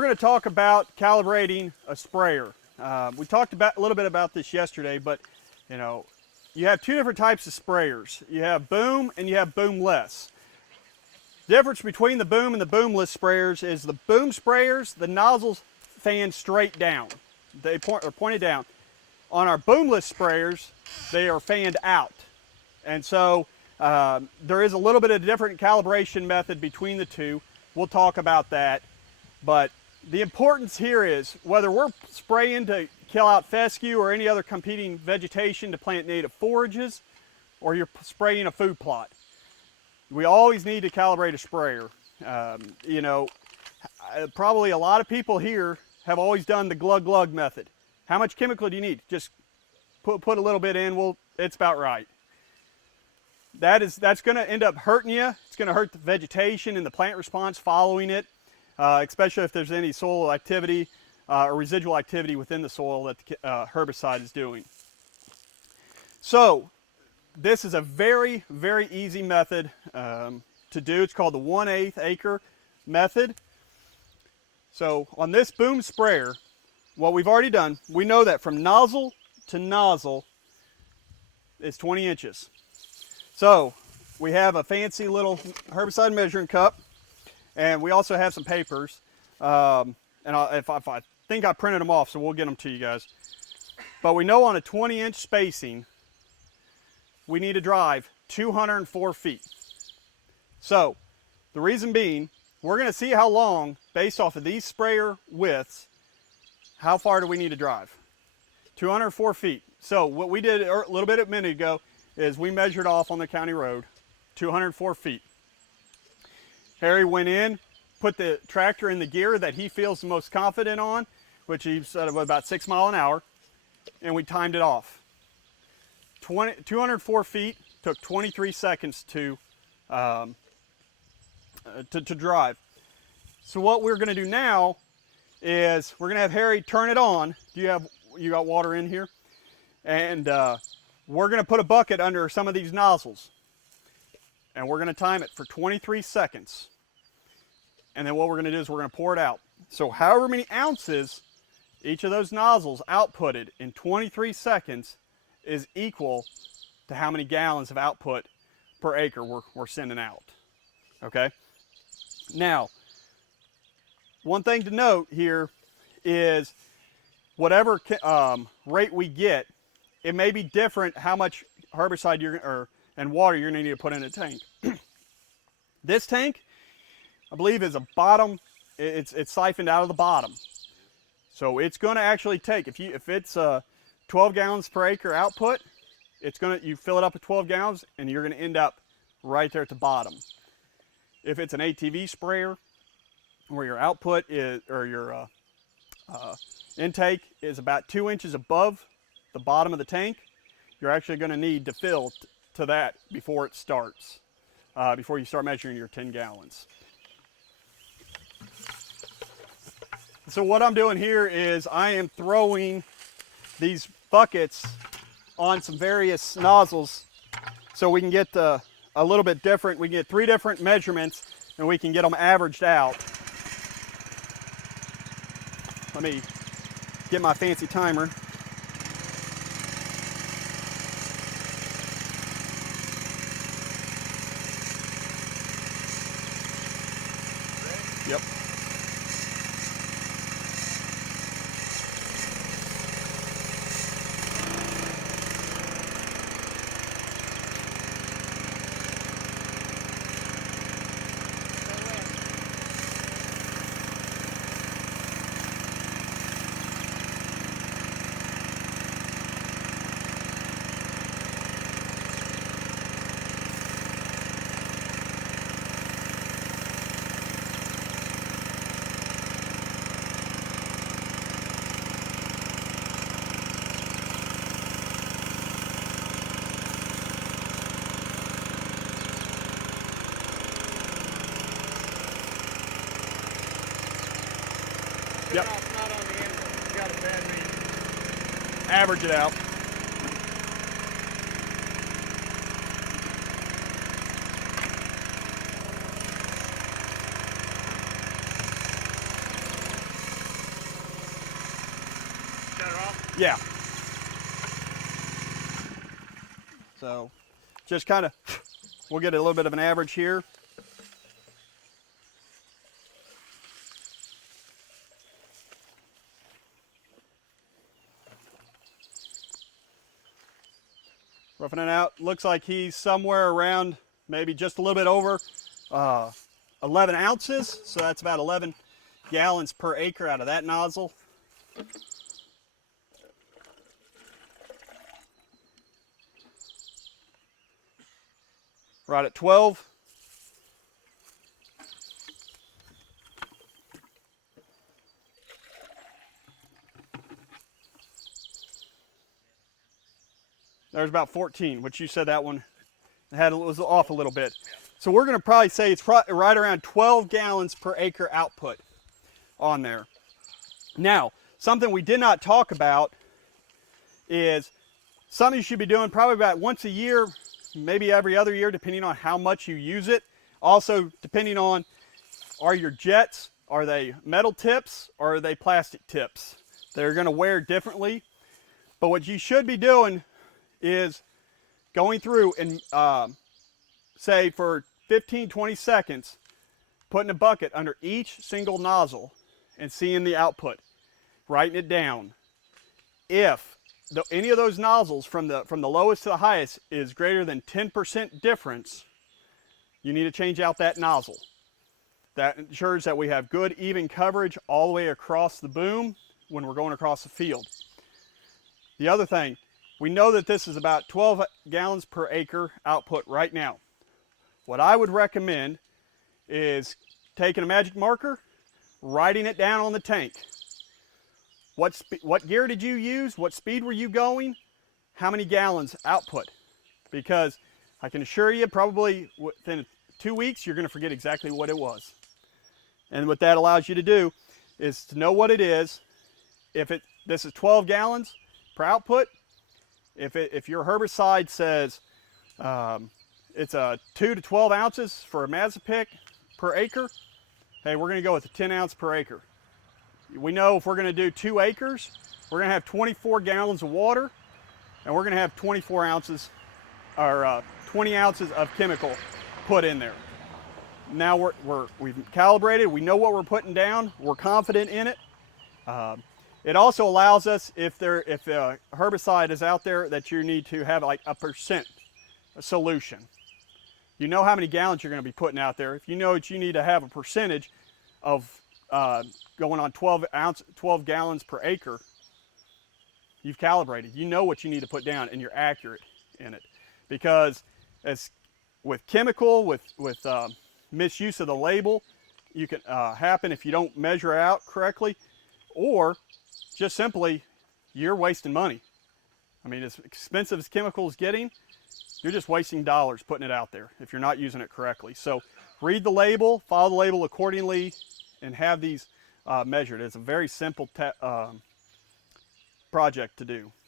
We're going to talk about calibrating a sprayer. We talked a little bit about this yesterday, but you have two different types of sprayers. You have boom and you have boomless. The difference between the boom and the boomless sprayers is the boom sprayers, the nozzles fan straight down. They are pointed down. On our boomless sprayers, they are fanned out. And so there is a little bit of a different calibration method between the two. We'll talk about that. But the importance here is whether we're spraying to kill out fescue or any other competing vegetation to plant native forages, or you're spraying a food plot, we always need to calibrate a sprayer. Probably a lot of people here have always done the glug method. How much chemical do you need? Just put a little bit in. It's about right. That's going to end up hurting you. It's going to hurt the vegetation and the plant response following it. Especially if there's any soil activity or residual activity within the soil that the herbicide is doing. So this is a very, very easy method to do. It's called the 1/8 acre method. So on this boom sprayer, what we've already done, we know that from nozzle to nozzle is 20 inches. So we have a fancy little herbicide measuring cup. And we also have some papers, and if I think I printed them off, so we'll get them to you guys. But we know on a 20-inch spacing, we need to drive 204 feet. So the reason being, we're going to see how long, based off of these sprayer widths, how far do we need to drive? 204 feet. So what we did a little bit a minute ago is we measured off on the county road, 204 feet. Harry went in, put the tractor in the gear that he feels the most confident on, which he said was about 6 miles an hour, and we timed it off. 204 feet took 23 seconds to drive. So what we're going to do now is we're going to have Harry turn it on. You got water in here? And we're going to put a bucket under some of these nozzles. And we're going to time it for 23 seconds. And then what we're going to do is we're going to pour it out. So however many ounces each of those nozzles outputted in 23 seconds is equal to how many gallons of output per acre we're sending out. Okay? Now, one thing to note here is whatever rate we get, it may be different how much herbicide and water you're going to need to put in a tank. This tank, I believe, is a bottom. It's siphoned out of the bottom, so it's going to actually take if it's 12 gallons per acre output, you fill it up with 12 gallons, and you're going to end up right there at the bottom. If it's an ATV sprayer, where your output is or your intake is about 2 inches above the bottom of the tank, you're actually going to need to fill to that before it starts, before you start measuring your 10 gallons. So what I'm doing here is I am throwing these buckets on some various nozzles so we can get a little bit different. We can get 3 different measurements and we can get them averaged out. Let me get my fancy timer. Yep. Yep. Not on the end. You got a bad read. Average it out. Yeah. So just kind of, we'll get a little bit of an average here. Roughing it out, looks like he's somewhere around maybe just a little bit over 11 ounces. So that's about 11 gallons per acre out of that nozzle. Right at 12. There's about 14, which you said that one was off a little bit. So we're going to probably say it's right around 12 gallons per acre output on there. Now, something we did not talk about is something you should be doing probably about once a year, maybe every other year, depending on how much you use it. Also, depending on, are your jets, are they metal tips or are they plastic tips? They're going to wear differently. But what you should be doing is going through and say for 15-20 seconds, putting a bucket under each single nozzle and seeing the output, writing it down. If any of those nozzles from the lowest to the highest is greater than 10% difference, you need to change out that nozzle. That ensures that we have good even coverage all the way across the boom when we're going across the field. The other thing, we know that this is about 12 gallons per acre output right now. What I would recommend is taking a magic marker, writing it down on the tank. What gear did you use? What speed were you going? How many gallons output? Because I can assure you probably within 2 weeks you're going to forget exactly what it was. And what that allows you to do is to know what it is. If this is 12 gallons per output, if your herbicide says it's 2 to 12 ounces for a Mazapic per acre, hey, we're going to go with a 10 ounce per acre. We know if we're going to do 2 acres, we're going to have 24 gallons of water, and we're going to have 24 ounces or 20 ounces of chemical put in there. Now we've calibrated. We know what we're putting down. We're confident in it. It also allows us, if a herbicide is out there that you need to have like a percent solution. You know how many gallons you're going to be putting out there. If you know that you need to have a percentage of going on 12 gallons per acre, you've calibrated. You know what you need to put down, and you're accurate in it. Because as with chemical, with misuse of the label, you can happen if you don't measure out correctly, or just simply you're wasting money. I mean, as expensive as chemical is getting, you're just wasting dollars putting it out there if you're not using it correctly. So read the label, follow the label accordingly, and have these measured. It's a very simple project to do.